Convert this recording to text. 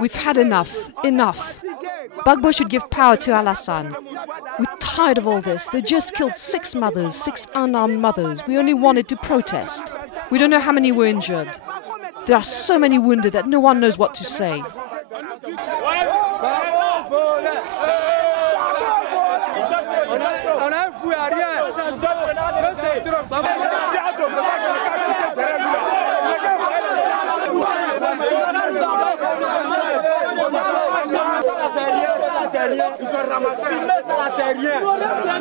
We've had enough. Enough. Gbagbo should give power to Alassane. We're tired of all this. They just killed 6 mothers, 6 unarmed mothers. We only wanted to protest. We don't know how many were injured. There are so many wounded that no one knows what to say. Ils sont ramassés, ça, c'est rien.